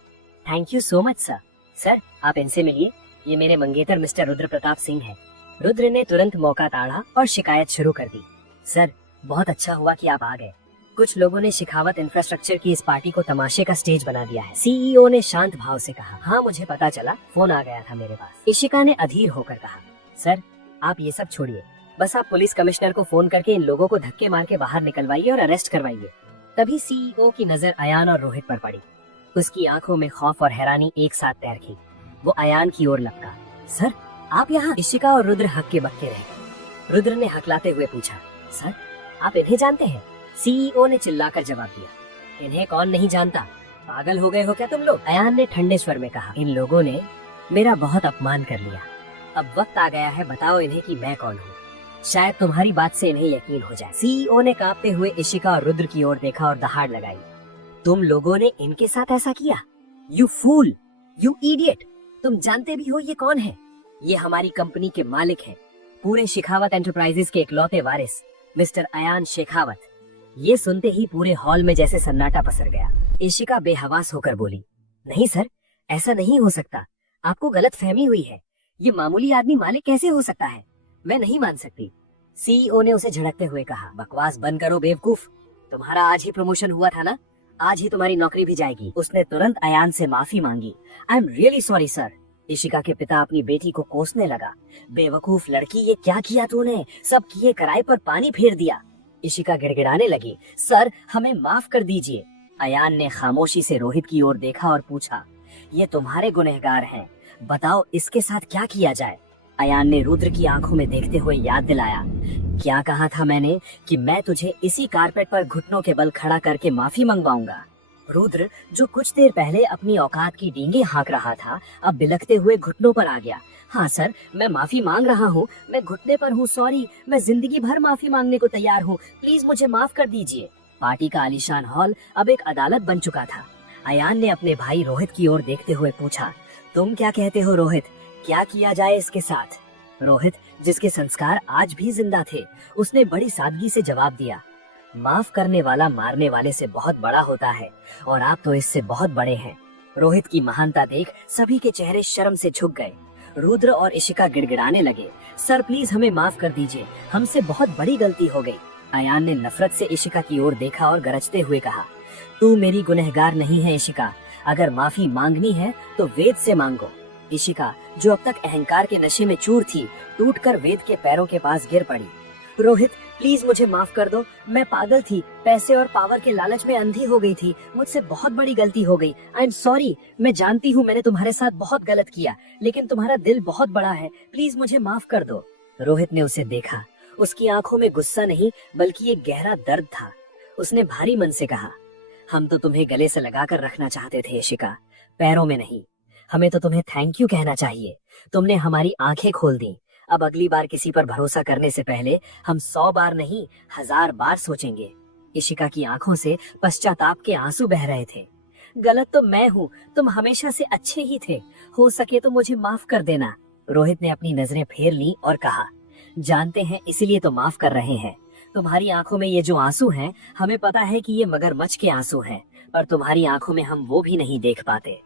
thank you so much sir. Sir आप इनसे मिलिए, ये मेरे मंगेतर मिस्टर रुद्र प्रताप सिंह है। रुद्र ने तुरंत मौका ताड़ा और शिकायत शुरू कर दी, सर बहुत अच्छा हुआ कि आप आ गए। कुछ लोगों ने शिखावत इंफ्रास्ट्रक्चर की इस पार्टी को तमाशे का स्टेज बना दिया है। सीईओ ने शांत भाव से कहा, हाँ मुझे पता चला, फोन आ गया था मेरे पास। इशिका ने अधीर होकर कहा, सर आप ये सब छोड़िए, बस आप पुलिस कमिश्नर को फोन करके इन लोगों को धक्के मार के बाहर निकलवाइए और अरेस्ट करवाइए। तभी सीईओ की नजर अयान और रोहित पर पड़ी। उसकी आंखों में खौफ और हैरानी एक साथ तैरखी। वो अयान की ओर लपका, सर आप यहाँ? इशिका और रुद्र हक्के बक्के रह गए। रुद्र ने हकलाते हुए पूछा, सर आप इन्हें जानते हैं? सीईओ ने चिल्लाकर जवाब दिया, इन्हें कौन नहीं जानता, पागल हो गए हो क्या तुम लोग? अयान ने ठंडे स्वर में कहा, इन लोगों ने मेरा बहुत अपमान कर लिया, अब वक्त आ गया है, बताओ इन्हें कि मैं कौन हूँ। शायद तुम्हारी बात से इन्हें यकीन हो जाए। सीईओ ने कांपते हुए इशिका और रुद्र की ओर देखा और दहाड़ लगाई। तुम लोगों ने इनके साथ ऐसा किया? You fool, you idiot. तुम जानते भी हो ये कौन है? ये हमारी कंपनी के मालिक हैं, पूरे शेखावत एंटरप्राइजेस के इकलौते वारिस मिस्टर अयान शेखावत। ये सुनते ही पूरे हॉल में जैसे सन्नाटा पसर गया। इशिका बेहवास होकर बोली, नहीं सर, ऐसा नहीं हो सकता, आपको गलत फहमी हुई है। ये मामूली आदमी मालिक कैसे हो सकता है? मैं नहीं मान सकती। सीईओ ने उसे झड़कते हुए कहा, बकवास बंद करो बेवकूफ। तुम्हारा आज ही प्रमोशन हुआ था ना, आज ही तुम्हारी नौकरी भी जाएगी। उसने तुरंत अयान से माफी मांगी। I am really sorry sir. Ishika के पिता अपनी बेटी को कोसने लगा। बेवकूफ लड़की, ये क्या किया तूने? सब किए कराए पर पानी फेर दिया। इशिका गिड़गिड़ाने लगी, सर हमें माफ कर दीजिए। अयान ने खामोशी से रोहित की ओर देखा और पूछा, ये तुम्हारे गुनहगार हैं, बताओ इसके साथ क्या किया जाए। अयान ने रुद्र की आंखों में देखते हुए याद दिलाया, क्या कहा था मैंने कि मैं तुझे इसी कारपेट पर घुटनों के बल खड़ा करके माफी मंगवाऊंगा। रुद्र, जो कुछ देर पहले अपनी औकात की डींगे हाँक रहा था, अब बिलखते हुए घुटनों पर आ गया। हाँ सर, मैं माफी मांग रहा हूँ, मैं घुटने पर हूँ, सॉरी, मैं जिंदगी भर माफी मांगने को तैयार हूँ, प्लीज मुझे माफ कर दीजिए। पार्टी का आलीशान हॉल अब एक अदालत बन चुका था। अयान ने अपने भाई रोहित की ओर देखते हुए पूछा, तुम क्या कहते हो रोहित, क्या किया जाए इसके साथ? रोहित, जिसके संस्कार आज भी जिंदा थे, उसने बड़ी सादगी से जवाब दिया, माफ करने वाला मारने वाले से बहुत बड़ा होता है और आप तो इससे बहुत बड़े हैं। रोहित की महानता देख सभी के चेहरे शर्म से झुक गए। रुद्र और इशिका गिड़गिड़ाने लगे, सर प्लीज हमें माफ कर दीजिए, हमसे बहुत बड़ी गलती हो गई। अयान ने नफरत से इशिका की ओर देखा और गरजते हुए कहा, तू मेरी गुनहगार नहीं है इशिका, अगर माफी मांगनी है तो वेद से मांगो। इशिका, जो अब तक अहंकार के नशे में चूर थी, टूटकर वेद के पैरों के पास गिर पड़ी। रोहित प्लीज मुझे माफ कर दो, मैं पागल थी, पैसे और पावर के लालच में अंधी हो गई थी, मुझसे बहुत बड़ी गलती हो गई। आई एम सॉरी, मैं जानती हूँ मैंने तुम्हारे साथ बहुत गलत किया, लेकिन तुम्हारा दिल बहुत बड़ा है, प्लीज मुझे माफ कर दो। रोहित ने उसे देखा, उसकी आंखों में गुस्सा नहीं बल्कि एक गहरा दर्द था। उसने भारी मन से कहा, हम तो तुम्हें गले से लगाकर रखना चाहते थे इशिका, पैरों में नहीं। हमें तो तुम्हें थैंक यू कहना चाहिए, तुमने हमारी आंखें खोल दी। अब अगली बार किसी पर भरोसा करने से पहले हम 100 बार नहीं 1000 बार सोचेंगे। इशिका की आंखों से पश्चाताप के आंसू बह रहे थे। गलत तो मैं हूँ, तुम हमेशा से अच्छे ही थे, हो सके तो मुझे माफ कर देना। रोहित ने अपनी नजरें फेर ली और कहा, जानते हैं इसीलिए तो माफ कर रहे हैं। तुम्हारी आंखों में ये जो आंसू हैं, हमें पता है कि ये मगरमच्छ के आंसू हैं, पर तुम्हारी आंखों में हम वो भी नहीं देख पाते।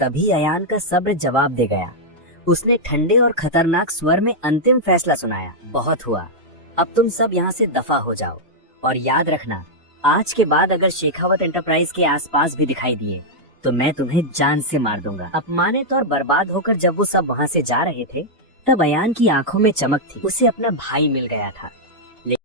तभी अयान का सब्र जवाब दे गया। उसने ठंडे और खतरनाक स्वर में अंतिम फैसला सुनाया, बहुत हुआ, अब तुम सब यहाँ से दफा हो जाओ, और याद रखना, आज के बाद अगर शेखावत एंटरप्राइज के आसपास भी दिखाई दिए तो मैं तुम्हें जान से मार दूंगा। अपमानित और बर्बाद होकर जब वो सब वहाँ से जा रहे थे, तब अयान की आंखों में चमक थी। उसे अपना भाई मिल गया था।